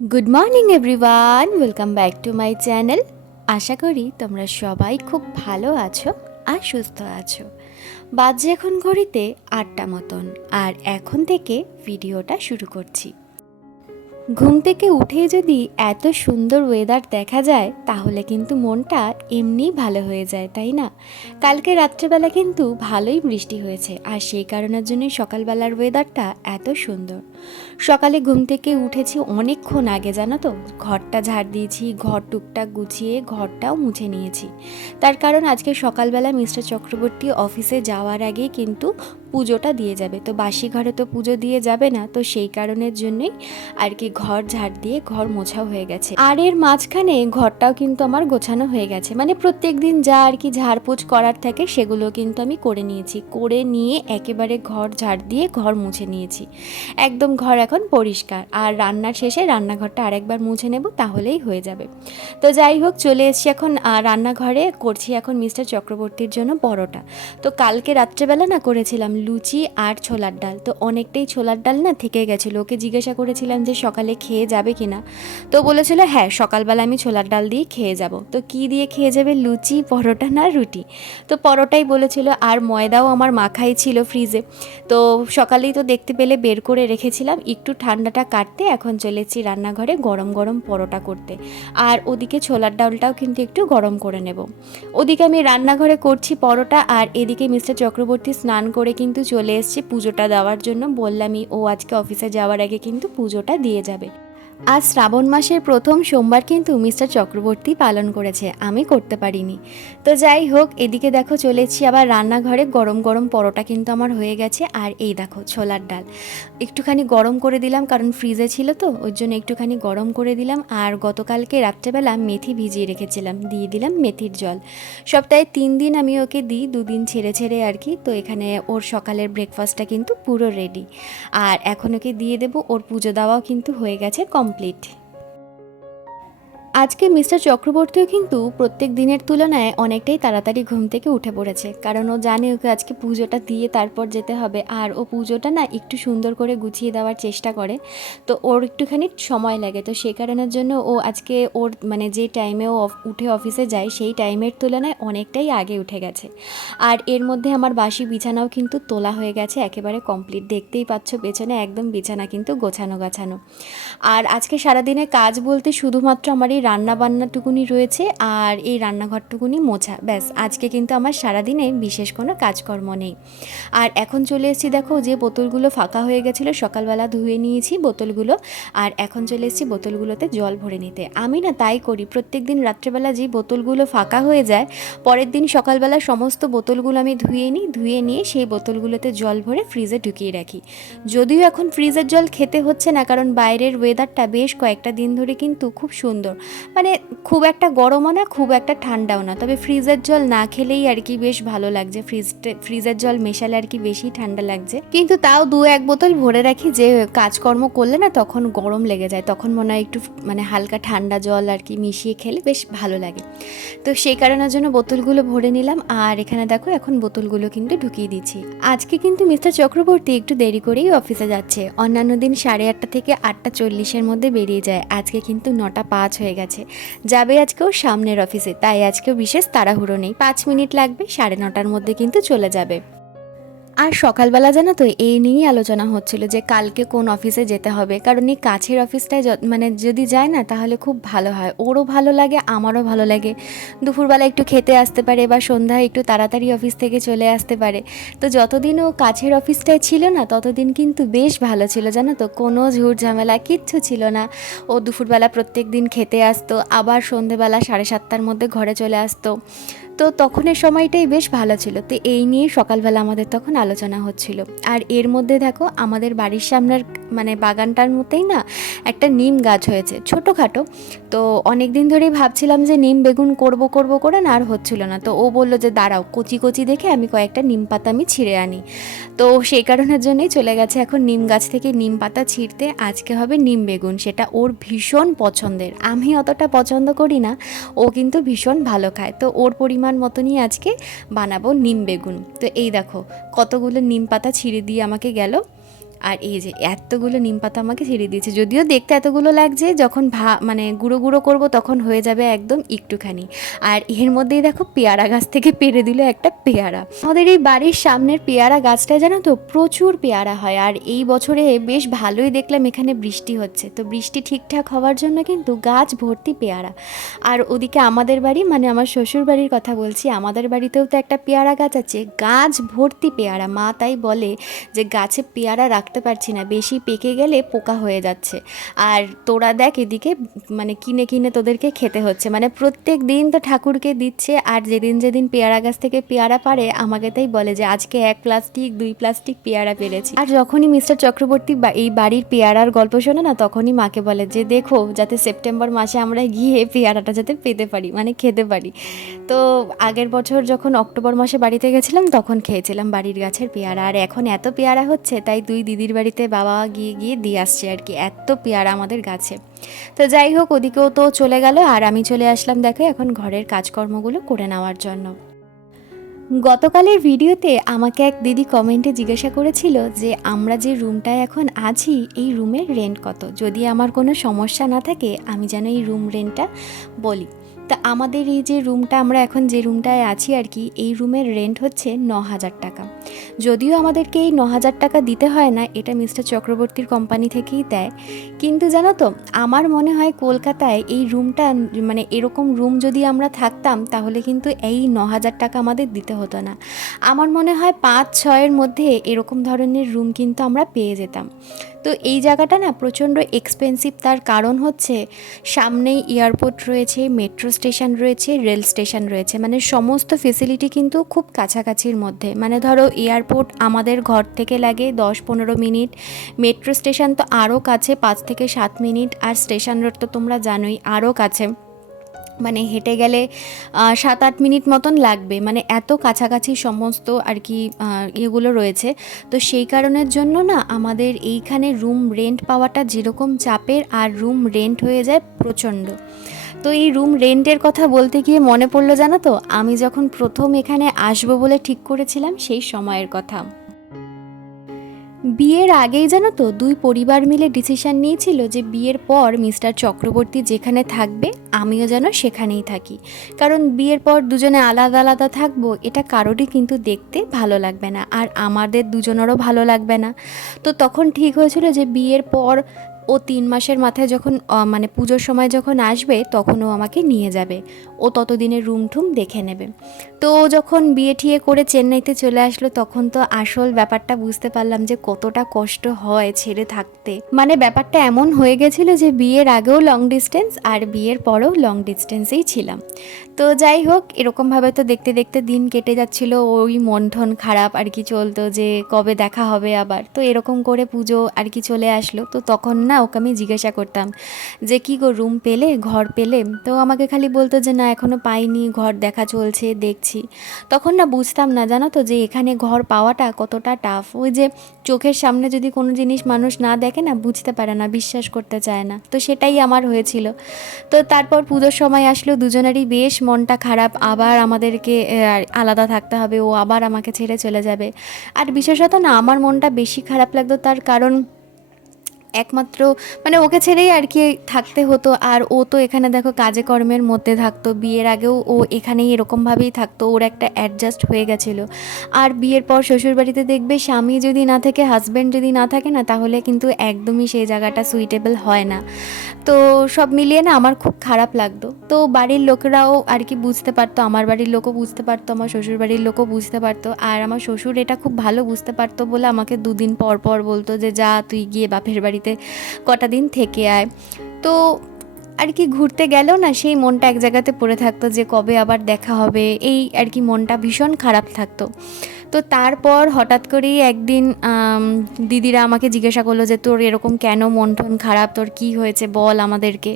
Good morning everyone welcome back to my channel আশা করি তোমরা সবাই খুব ভালো আছো আর সুস্থ আছো। বাজে এখন ঘড়িতে আটটা মতন। আর এখন থেকে ভিডিওটা শুরু করছি। ঘুম থেকে উঠে যদি এত সুন্দর ওয়েদার দেখা যায়, তাহলে কিন্তু মনটা এমনিই ভালো হয়ে যায়, তাই না? কালকে রাত্রেবেলা কিন্তু ভালোই বৃষ্টি হয়েছে, আর সেই কারণের জন্যই সকালবেলার ওয়েদারটা এত সুন্দর। সকালে ঘুম থেকে উঠেছি অনেকক্ষণ আগে, জানো তো? ঘরটা ঝাড় দিয়েছি, ঘর টুকটাক গুছিয়ে ঘরটাও মুছে নিয়েছি। তার কারণ আজকে সকালবেলা মিস্টার চক্রবর্তী অফিসে যাওয়ার আগেই কিন্তু পুজোটা দিয়ে যাবে। তো বাসি ঘরে তো পুজো দিয়ে যাবে না, তো সেই কারণের জন্যই আর কি ঘর ঝাড় দিয়ে ঘর মোছাও হয়ে গেছে। আর এর মাঝখানে ঘরটাও কিন্তু আমার গোছানো হয়ে গেছে। মানে প্রত্যেক দিন যা আর কি ঝাড়পোছ করার থাকে সেগুলো কিন্তু আমি করে নিয়েছি। করে নিয়ে একেবারে ঘর ঝাড় দিয়ে ঘর মুছে নিয়েছি। একদম ঘর এখন পরিষ্কার। আর রান্নার শেষে রান্নাঘরটা আরেকবার মুছে নেব, তাহলেই হয়ে যাবে। তো যাই হোক, চলে এসছি এখন রান্নাঘরে। করছি এখন মিস্টার চক্রবর্তীর জন্য পরোটা। তো কালকে রাত্রেবেলা না করেছিলাম লুচি আর ছোলার ডাল। তো অনেকটাই ছোলার ডাল না থেকে গেছিল। ওকে জিজ্ঞাসা করেছিলাম যে সকালে খেয়ে যাবে কি না। তো বলেছিল হ্যাঁ সকালবেলা আমি ছোলার ডাল দিয়ে খেয়ে যাব। তো কি দিয়ে খেয়ে যাবে? লুচি, পরোটা না রুটি? তো পরোটাই বলেছিল, আর ময়দাও আমার মাখাই ছিল ফ্রিজে। তো সকালেই তো দেখতে পেলে বের করে রেখেছিলাম। একটু ঠান্ডাটা কাটতে এখন চলেছি রান্নাঘরে গরম গরম পরোটা করতে। আর ওদিকে ছোলার ডালটাও কিন্তু একটু গরম করে নেব। ওদিকে আমি রান্নাঘরে করছি পরোটা আর এদিকে মিস্টার চক্রবর্তী স্নান করে কিন্তু চলে এসছে পুজোটা দেওয়ার জন্য। বললামই, ও আজকে অফিসে যাওয়ার আগে কিন্তু পুজোটা দিয়ে যাবে। আজ শ্রাবণ মাসের প্রথম সোমবার কিন্তু মিস্টার চক্রবর্তী পালন করেছে, আমি করতে পারিনি। তো যাই হোক, এদিকে দেখো চলেছি আবার রান্নাঘরে, গরম গরম পরোটা কিন্তু আমার হয়ে গেছে, আর এই দেখো ছোলার ডাল। একটুখানি গরম করে দিলাম, কারণ ফ্রিজে ছিল তো ওর জন্য একটুখানি গরম করে দিলাম, আর গতকালকে রাত্রেবেলা মেথি ভিজিয়ে রেখেছিলাম, দিয়ে দিলাম মেথির জল। সপ্তাহে তিন দিন আমি ওকে দিই, দুদিন ছেড়ে ছেড়ে আর কি, তো এখানে ওর সকালের ব্রেকফাস্টটা কিন্তু পুরো রেডি আর এখন ওকে দিয়ে দেবো, ওর পুজো দেওয়াও কিন্তু হয়ে গেছে কমপ্লিট আজকে মিস্টার চক্রবর্তীও কিন্তু প্রত্যেক দিনের তুলনায় অনেকটাই তাড়াতাড়ি ঘুম থেকে উঠে পড়েছে। কারণ ও জানে ওকে আজকে পুজোটা দিয়ে তারপর যেতে হবে, আর ও পুজোটা না একটু সুন্দর করে গুছিয়ে দেওয়ার চেষ্টা করে। তো ওর একটুখানি সময় লাগে, তো সেই কারণের জন্য ও আজকে ওর মানে যে টাইমে ও উঠে অফিসে যায়, সেই টাইমের তুলনায় অনেকটাই আগে উঠে গেছে। আর এর মধ্যে আমার বাসি বিছানাও কিন্তু তোলা হয়ে গেছে, একেবারে কমপ্লিট দেখতেই পাচ্ছ পেছনে একদম বিছানা কিন্তু গোছানো গাছানো আর আজকে সারাদিনে কাজ বলতে শুধুমাত্র আমার এই রান্না বান্নাটুকুনি রয়েছে আর এই রান্নাঘরটুকুনি মোছা। ব্যাস, আজকে কিন্তু আমার সারাদিনে বিশেষ কোনো কাজকর্ম নেই। আর এখন চলে এসেছি, দেখো, যে বোতলগুলো ফাঁকা হয়ে গেছিল, সকালবেলা ধুয়ে নিয়েছি বোতলগুলো। আর এখন চলে এসেছি বোতলগুলোতে জল ভরে নিতে। আমি না তাই করি প্রত্যেক দিন রাত্রেবেলা যে বোতলগুলো ফাঁকা হয়ে যায়, পরের দিন সকালবেলা সমস্ত বোতলগুলো আমি ধুয়ে নিই, ধুয়ে নিয়ে সেই বোতলগুলোতে জল ভরে ফ্রিজে ঢুকিয়ে রাখি। যদিও এখন ফ্রিজের জল খেতে হচ্ছে না, কারণ বাইরের ওয়েদারটা বেশ কয়েকটা দিন ধরে কিন্তু খুব সুন্দর। মানে খুব একটা গরমও না, খুব একটা ঠান্ডাও না। তবে ফ্রিজের জল না খেলেই আর কি বেশ ভালো লাগছে। ফ্রিজ ফ্রিজের জল মেশালে আর কি বেশি ঠান্ডা লাগছে। কিন্তু তাও দু এক বোতল ভরে রাখি যে কাজকর্ম করলে না তখন গরম লেগে যায়। তখন মনে হয় একটু মানে হালকা ঠান্ডা জল আর কি মিশিয়ে খেলে বেশ ভালো লাগে। তো সেই কারণের জন্য বোতলগুলো ভরে নিলাম। আর এখানে দেখো এখন বোতলগুলো কিন্তু ঢুকিয়ে দিচ্ছি। আজকে কিন্তু মিস্টার চক্রবর্তী একটু দেরি করেই অফিসে যাচ্ছে। অন্যান্য দিন সাড়ে আটটা থেকে আটটা চল্লিশের মধ্যে বেরিয়ে যায়। আজকে কিন্তু নটা পাঁচ হয়ে গেছে। যাবে আজকেও সামনের অফিসে তাই আজকেও বিশেষ তাড়াহুড়ো নেই। পাঁচ মিনিট লাগবে, সাড়ে নটার মধ্যে কিন্তু চলে যাবে। আর সকালবেলা জানো তো, এই নিয়েই আলোচনা হচ্ছিল যে কালকে কোন অফিসে যেতে হবে। কারণ এই কাছের অফিসটায় মানে যদি যায় না, তাহলে খুব ভালো হয়। ওরও ভালো লাগে, আমারও ভালো লাগে। দুপুরবেলা একটু খেতে আসতে পারে বা সন্ধ্যায় একটু তাড়াতাড়ি অফিস থেকে চলে আসতে পারে। তো যতদিন ও কাছের অফিসটায় ছিল না, ততদিন কিন্তু বেশ ভালো ছিল, জানো তো। কোনো ঝুট ঝামেলা, কিচ্ছু ছিল না। ও দুপুরবেলা প্রত্যেক দিন খেতে আসতো, আবার সন্ধেবেলা সাড়ে সাতটার মধ্যে ঘরে চলে আসতো। তো তখনের সময়টাই বেশ ভালো ছিল। তো এই নিয়ে সকালবেলা আমাদের তখন আলোচনা হচ্ছিল। আর এর মধ্যে দেখো, আমাদের বাড়ির সামনের মানে বাগানটার মধ্যেই না একটা নিম গাছ হয়েছে, ছোটোখাটো। তো অনেক দিন ধরেই ভাবছিলাম যে নিম বেগুন করব করব করে না আর হচ্ছিল না। তো ও বলল যে, দাঁড়াও, কচি কচি দেখে আমি কয়েকটা নিম পাতা আমি ছিঁড়ে আনি। তো সেই কারণের জন্যই চলে গেছে এখন নিম গাছ থেকে নিম পাতা ছিঁড়তে। আজকে হবে নিম বেগুন, সেটা ওর ভীষণ পছন্দের। আমি অতটা পছন্দ করি না, ও কিন্তু ভীষণ ভালো খায়। তো ওর পরিমাণ মতনই আজকে বানাবো নিম বেগুন। তো এই দেখো, কতগুলো নিম পাতা ছিঁড়ে দিয়ে আমাকে গেল। আর এই যে এতগুলো নিম পাতা আমাকে ছিঁড়ে দিয়েছে, যদিও দেখতে এতগুলো লাগছে, যখন ভা মানে গুঁড়ো গুঁড়ো করব তখন হয়ে যাবে একদম একটুখানি। আর এর মধ্যেই দেখো পেয়ারা গাছ থেকে পেরে দিল একটা পেয়ারা। আমাদের এই বাড়ির সামনের পেয়ারা গাছটায় জানো তো প্রচুর পেয়ারা হয়, আর এই বছরে বেশ ভালোই দেখলাম এখানে বৃষ্টি হচ্ছে। তো বৃষ্টি ঠিকঠাক হওয়ার জন্য কিন্তু গাছ ভর্তি পেয়ারা। আর ওদিকে আমাদের বাড়ি মানে আমার শ্বশুর বাড়ির কথা বলছি, আমাদের বাড়িতেও তো একটা পেয়ারা গাছ আছে, গাছ ভর্তি পেয়ারা। মা তাই বলে যে গাছে পেয়ারা রাখতে পারছি না। বেশি পেকে গেলে পোকা হয়ে যাচ্ছে। আর তোরা দেখ এদিকে মানে কিনে কিনে তোদেরকে খেতে হচ্ছে। মানে প্রত্যেক দিন তো ঠাকুরকে দিচ্ছে, আর যেদিন যেদিন পেয়ারা গাছ থেকে পেয়ারা পারে, আমাকে তাই বলে যে, আজকে এক প্লাস্টিক, দুই প্লাস্টিক পেয়ারা পেরেছি। আর যখনই মিস্টার চক্রবর্তী এই বাড়ির পেয়ারার গল্প শোনে না, তখনই মাকে বলে যে, দেখো, যাতে সেপ্টেম্বর মাসে আমরা গিয়ে পেয়ারাটা যাতে পেতে পারি মানে খেতে পারি। তো আগের বছর যখন অক্টোবর মাসে বাড়িতে গেছিলাম, তখন খেয়েছিলাম বাড়ির গাছের পেয়ারা। আর এখন এত পেয়ারা হচ্ছে, তাই দুই দিদির বাড়িতে বাবা গিয়ে গিয়ে দিয়ে আসছে আর কি, এত পেয়ারা আমাদের গাছে। তো যাই হোক, ওদিকেও তো চলে গেল, আর আমি চলে আসলাম দেখো এখন ঘরের কাজকর্মগুলো করে নেওয়ার জন্য। গতকালের ভিডিওতে আমাকে এক দিদি কমেন্টে জিজ্ঞাসা করেছিল যে, আমরা যে রুমটায় এখন আছি, এই রুমের রেন্ট কত? যদি আমার কোনো সমস্যা না থাকে, আমি যেন এই রুম রেন্টটা বলি। তা আমাদের এই যে রুমটা, আমরা এখন যে রুমটায় আছি আর কি, এই রুমের রেন্ট হচ্ছে ন হাজার টাকা। যদিও আমাদেরকে এই ন হাজার টাকা দিতে হয় না, এটা মিস্টার চক্রবর্তীর কোম্পানি থেকেই দেয়। কিন্তু জানো তো, আমার মনে হয় কলকাতায় এই রুমটা মানে এরকম রুম যদি আমরা থাকতাম, তাহলে কিন্তু এই ন হাজার টাকা আমাদের দিতে হতো না। আমার মনে হয় পাঁচ ছয়ের মধ্যে এরকম ধরনের রুম কিন্তু আমরা পেয়ে যেতাম। তো এই জায়গাটা না প্রচণ্ড এক্সপেন্সিভ তার কারণ হচ্ছে সামনেই এয়ারপোর্ট রয়েছে মেট্রো স্টেশন রয়েছে রেল স্টেশন রয়েছে। মানে সমস্ত ফেসিলিটি কিন্তু খুব কাছাকাছির মধ্যে। মানে ধরো এয়ারপোর্ট আমাদের ঘর থেকে লাগে দশ পনেরো মিনিট। মেট্রো স্টেশন তো আরও কাছে পাঁচ থেকে সাত মিনিট। আর স্টেশন রোড তো তোমরা জানোই আরও কাছে। মানে হেঁটে গেলে সাত আট মিনিট মতন লাগবে। মানে এত কাছাকাছি সমস্ত আর কি ইয়েগুলো রয়েছে। তো সেই কারণের জন্য না আমাদের এইখানে রুম রেন্ট পাওয়াটা যেরকম চাপের আর রুম রেন্ট হয়ে যায় প্রচণ্ড। তো এই রুম রেন্টের কথা বলতে গিয়ে মনে পড়ল জানো তো? আমি যখন প্রথম এখানে আসব বলে ঠিক করেছিলাম সেই সময়ের কথা। বিয়ের আগেই জানো তো দুই পরিবার মিলে ডিসিশন নিয়েছিল যে বিয়ের পর মিস্টার চক্রবর্তী যেখানে থাকবে, আমিও যেন সেখানেই থাকি। কারণ বিয়ের পর দুজনে আলাদা আলাদা থাকব, এটা কারোরই কিন্তু দেখতে ভালো লাগবে না। আর আমাদের দুজনেরও ভালো লাগবে না। তো তখন ঠিক হয়েছিল যে বিয়ের পর ও তিন মাসের মাথায় যখন মানে পুজোর সময় যখন আসবে, তখন ও আমাকে নিয়ে যাবে। ও ততদিনের রুম ঠুম দেখে নেবে। তো ও যখন বিয়ে ঠিয়ে করে চেন্নাইতে চলে আসলো, তখন তো আসল ব্যাপারটা বুঝতে পারলাম যে কতটা কষ্ট হয় ছেড়ে থাকতে। মানে ব্যাপারটা এমন হয়ে গেছিল যে বিয়ের আগেও লং ডিস্টেন্স আর বিয়ের পরেও লং ডিস্টেন্সেই ছিলাম। তো যাই হোক, এরকমভাবে তো দেখতে দেখতে দিন কেটে যাচ্ছিল, ওই মন্থন খারাপ আর কি চলতো যে কবে দেখা হবে আবার। তো এরকম করে পুজো আর কি চলে আসলো। তো তখন না ওকে আমি জিজ্ঞাসা করতাম যে, কি গো রুম পেলে? ঘর পেলে? তো আমাকে খালি বলতো যে, না এখনও পাইনি, ঘর দেখা চলছে, দেখছি। তখন না বুঝতাম না, জানো তো, যে এখানে ঘর পাওয়াটা কতটা টাফ ওই যে চোখের সামনে যদি কোনো জিনিস মানুষ না দেখে না, বুঝতে পারে না, বিশ্বাস করতে চায় না। তো সেটাই আমার হয়েছিল। তো তারপর পুজোর সময় আসলো, দুজনেরই বেশ মনটা খারাপ। আবার আমাদেরকে আলাদা থাকতে হবে, ও আবার আমাকে ছেড়ে চলে যাবে। আর বিশেষত না, আমার মনটা বেশি খারাপ লাগতো তার কারণ একমাত্র মানে ওকে ছেড়েই আর কি থাকতে হতো। আর ও তো এখানে দেখো কাজে কর্মের মধ্যে থাকতো। বিয়ের আগেও ও এখানেই এরকমভাবেই থাকতো। ওর একটা অ্যাডজাস্ট হয়ে গেছিল। আর বিয়ের পর শ্বশুরবাড়িতে দেখবে স্বামী যদি না থাকে হাজব্যান্ড যদি না থাকে না, তাহলে কিন্তু একদমই সেই জায়গাটা সুইটেবল হয় না। তো সব মিলিয়ে না আমার খুব খারাপ লাগতো। তো বাড়ির লোকেরাও আর কি বুঝতে পারতো, আমার বাড়ির লোকও বুঝতে পারতো, আমার শ্বশুর বাড়ির লোকও বুঝতে পারতো। আর আমার শ্বশুর এটা খুব ভালো বুঝতে পারতো বলে আমাকে দুদিন পর পর বলতো যে, যা তুই গিয়ে বাপের বাড়িতে কটা দিন থেকে আয়। তো আর কি ঘুরতে গেলেও না সেই মনটা এক জায়গাতে পড়ে থাকতো যে কবে আবার দেখা হবে, এই আর কি মনটা ভীষণ খারাপ থাকতো। তো তারপর হঠাৎ করেই একদিন দিদিরা আমাকে জিজ্ঞাসা করল যে তোর এরকম কেন মন টন খারাপ? তোর কি হয়েছে বল আমাদেরকে।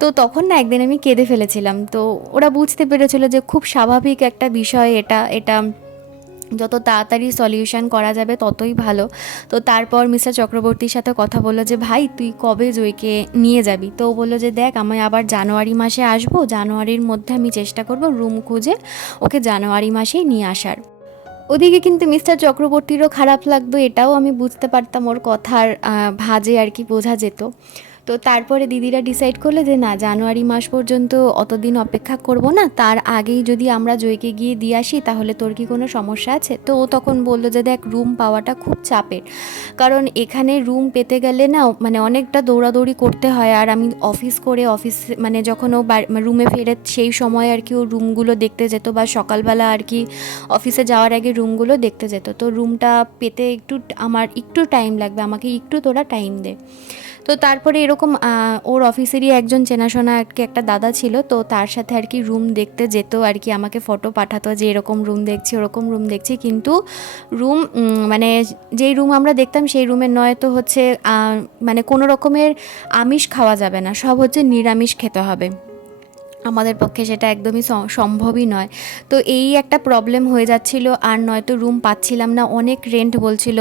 তো তখন না একদিন আমি কেঁদে ফেলেছিলাম। তো ওরা বুঝতে পেরেছিল যে খুব স্বাভাবিক একটা বিষয় এটা এটা যত তাড়াতাড়ি সলিউশন করা যাবে ততই ভালো। তো তারপর মিস্টার চক্রবর্তীর সাথে কথা বলল যে, ভাই, তুই কবে জয়কে নিয়ে যাবি? তো বলল যে, দেখ, আমি আবার জানুয়ারি মাসে আসব। জানুয়ারির মধ্যে আমি চেষ্টা করব রুম খুঁজে ওকে জানুয়ারি মাসেই নিয়ে আসার। ওদিকে কিন্তু মিস্টার চক্রবর্তীরও খারাপ লাগতো, এটাও আমি বুঝতে পারতাম ওর কথার ভাজে আর কি বোঝা যেত। তো তারপরে দিদিরা ডিসাইড করল যে, না, জানুয়ারি মাস পর্যন্ত অতদিন অপেক্ষা করব না। তার আগেই যদি আমরা জয়কে গিয়ে দিয়ে আসি, তাহলে তোর কি কোনো সমস্যা আছে? তো ও তখন বলল যে, দেখ রুম পাওয়াটা খুব চাপের। কারণ এখানে রুম পেতে গেলে না মানে অনেকটা দৌড়াদৌড়ি করতে হয়। আর আমি অফিস করে অফিস মানে যখন ও রুমে ফেরে, সেই সময় আর কি ও রুমগুলো দেখতে যেত বা সকালবেলা আর কি অফিসে যাওয়ার আগে রুমগুলো দেখতে যেত। তো রুমটা পেতে একটু, আমার একটু টাইম লাগবে। আমাকে একটু তোরা টাইম দে। তো তারপরে এরকম ওর অফিসেরই একজন চেনাশোনা আর কি একটা দাদা ছিল, তো তার সাথে আর কি রুম দেখতে যেত আর কি আমাকে ফটো পাঠাতো যে এরকম রুম দেখছি, ওরকম রুম দেখছি। কিন্তু রুম মানে যেই রুম আমরা দেখতাম সেই রুমের নয় তো হচ্ছে মানে কোনো রকমের আমিষ খাওয়া যাবে না, সব হচ্ছে নিরামিষ খেতে হবে। আমাদের পক্ষে সেটা একদমই সম্ভবই নয়। তো এই একটা প্রবলেম হয়ে যাচ্ছিল, আর নয়তো রুম পাচ্ছিলাম না, অনেক রেন্ট বলছিল।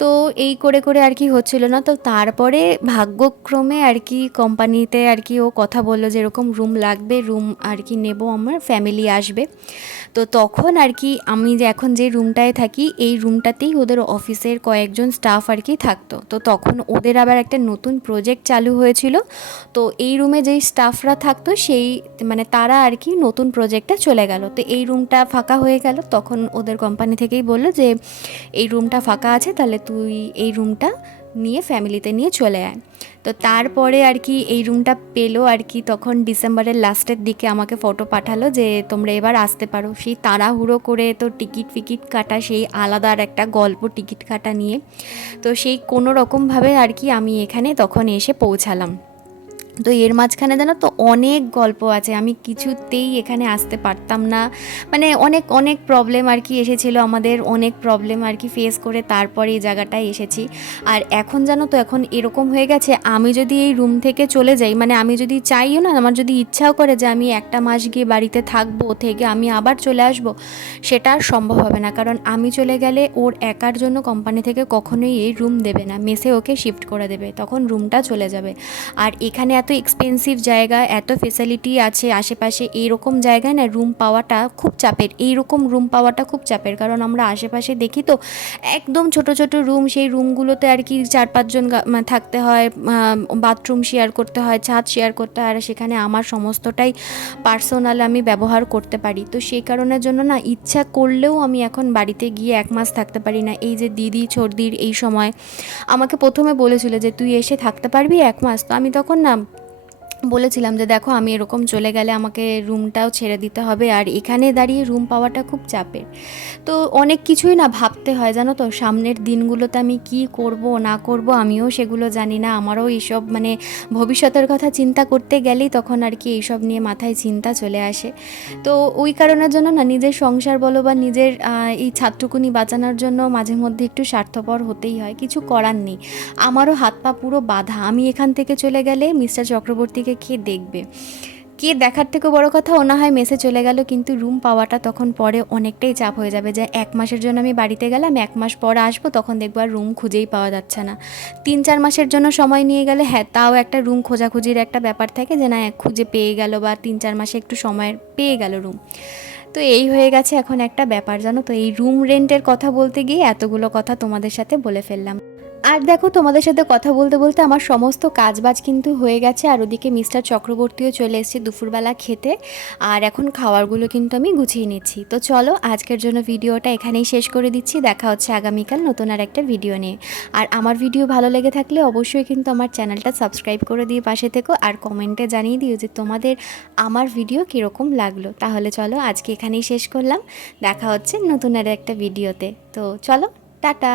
তো এই করে করে আর কি হচ্ছিল না, তো তারপরে ভাগ্যক্রমে আর কি কোম্পানিতে আর কি ও কথা বলল যে এরকম রুম লাগবে রুম আর কি নেব, আমার ফ্যামিলি আসবে। তো তখন আর কি আমি যে এখন যে রুমটায় থাকি, এই রুমটাতেই ওদের অফিসের কয়েকজন স্টাফ আর কি থাকতো। তো তখন ওদের আবার একটা নতুন প্রজেক্ট চালু হয়েছিল। তো এই রুমে যেই স্টাফরা থাকতো, সেই মানে তারা আর কি নতুন প্রজেক্টে চলে গেল। তো এই রুমটা ফাঁকা হয়ে গেল। তখন ওদের কোম্পানি থেকেই বলল যে, এই রুমটা ফাঁকা আছে, তাহলে তুই এই রুমটা নিয়ে ফ্যামিলিতে নিয়ে চলে আয়। তো তারপরে আর কি এই রুমটা পেল আর কি। তখন ডিসেম্বরের লাস্টের দিকে আমাকে ফটো পাঠালো যে, তোমরা এবার আসতে পারো। সেই তাড়াহুড়ো করে তো টিকিট ফিকিট কাটা, সেই আলাদা আর একটা গল্প টিকিট কাটা নিয়ে, তো সেই কোনো রকমভাবে আর কি আমি এখানে তখন এসে পৌঁছালাম। তো এর মাঝখানে জানো তো অনেক গল্প আছে। আমি কিছুতেই এখানে আসতে পারতাম না। মানে অনেক অনেক প্রবলেম আর কি এসেছিল আমাদের, অনেক প্রবলেম আর কি ফেস করে তারপরে এই জায়গাটায় এসেছি। আর এখন জানো তো, এখন এরকম হয়ে গেছে, আমি যদি এই রুম থেকে চলে যাই মানে আমি যদি চাইও না, আমার যদি ইচ্ছাও করে যে আমি একটা মাস গিয়ে বাড়িতে থাকব, থেকে আমি আবার চলে আসব, সেটা আর সম্ভব হবে না। কারণ আমি চলে গেলে ওর একার জন্য কোম্পানি থেকে কখনোই এই রুম দেবে না। মেসে ওকে শিফট করে দেবে, তখন রুমটা চলে যাবে। আর এখানে এত এক্সপেন্সিভ জায়গা, এত ফেসিলিটি আছে আশেপাশে এইরকম জায়গায় না রুম পাওয়াটা খুব চাপের। এইরকম রুম পাওয়াটা খুব চাপের। কারণ আমরা আশেপাশে দেখি তো, একদম ছোট ছোট রুম সেই রুমগুলোতে আর কি চার পাঁচজন থাকতে হয় বাথরুম শেয়ার করতে হয়, ছাদ শেয়ার করতে হয়, আর সেখানে আমার সমস্তটাই পার্সোনাল আমি ব্যবহার করতে পারি। তো সেই কারণের জন্য না ইচ্ছা করলেও আমি এখন বাড়িতে গিয়ে এক মাস থাকতে পারি না। এই যে দিদি সর্দির এই সময় আমাকে প্রথমে বলেছিল যে, তুই এসে থাকতে পারবি এক মাস? তো আমি তখন না বলেছিলাম যে, দেখো, আমি এরকম চলে গেলে আমাকে রুমটাও ছেড়ে দিতে হবে আর এখানে দাঁড়িয়ে রুম পাওয়াটা খুব চাপের। তো অনেক কিছুই না ভাবতে হয়, জানো তো? সামনের দিনগুলোতে আমি কি করব, না করব, আমিও সেগুলো জানি না। আমারও এইসব মানে ভবিষ্যতের কথা চিন্তা করতে গেলেই তখন আর কি এইসব নিয়ে মাথায় চিন্তা চলে আসে। তো ওই কারণের জন্য না নিজের সংসার বলো বা নিজের এই ছাত্রকুনি বাঁচানোর জন্য মাঝে মধ্যে একটু স্বার্থপর হতেই হয়, কিছু করার নেই। আমারও হাত পা পুরো বাধা। আমি এখান থেকে চলে গেলে মিস্টার চক্রবর্তীকে কে দেখবে? কে দেখার থেকে বড় কথা, ও না হয় মেসে চলে গেল, কিন্তু রুম পাওয়াটা তখন পরে অনেকটাই চাপ হয়ে যাবে। যে এক মাসের জন্য আমি বাড়িতে গেলাম, এক মাস পর আসব, তখন দেখব আর রুম খুঁজেই পাওয়া যাচ্ছে না। তিন, চার মাসের জন্য সময় নিয়ে গেলে হ্যাঁ তাও একটা রুম খোঁজাখুঁজির একটা ব্যাপার থাকে যে না খুঁজে পেয়ে গেল বা তিন, চার মাসে একটু সময় পেয়ে গেল রুম। তো এই হয়ে গেছে এখন একটা ব্যাপার, জানো তো? এই রুম রেন্টের কথা বলতে গিয়ে এতগুলো কথা তোমাদের সাথে বলে ফেললাম। আর দেখো, তোমাদের সাথে কথা বলতে বলতে আমার সমস্ত কাজবাজ কিন্তু হয়ে গেছে। আর ওদিকে মিস্টার চক্রবর্তীও চলে এসেছে দুপুরবেলা খেতে। আর এখন খাওয়ারগুলো কিন্তু আমি গুছিয়ে নিচ্ছি। তো চলো, আজকের জন্য ভিডিওটা এখানেই শেষ করে দিচ্ছি। দেখা হচ্ছে আগামীকাল নতুন আর একটা ভিডিও নিয়ে। আর আমার ভিডিও ভালো লেগে থাকলে অবশ্যই কিন্তু আমার চ্যানেলটা সাবস্ক্রাইব করে দিয়ে পাশে থেকো। আর কমেন্টে জানিয়ে দিও যে তোমাদের আমার ভিডিও কীরকম লাগল। তাহলে চলো, আজকে এখানেই শেষ করলাম। দেখা হচ্ছে নতুন আর একটা ভিডিওতে। তো চলো, টাটা।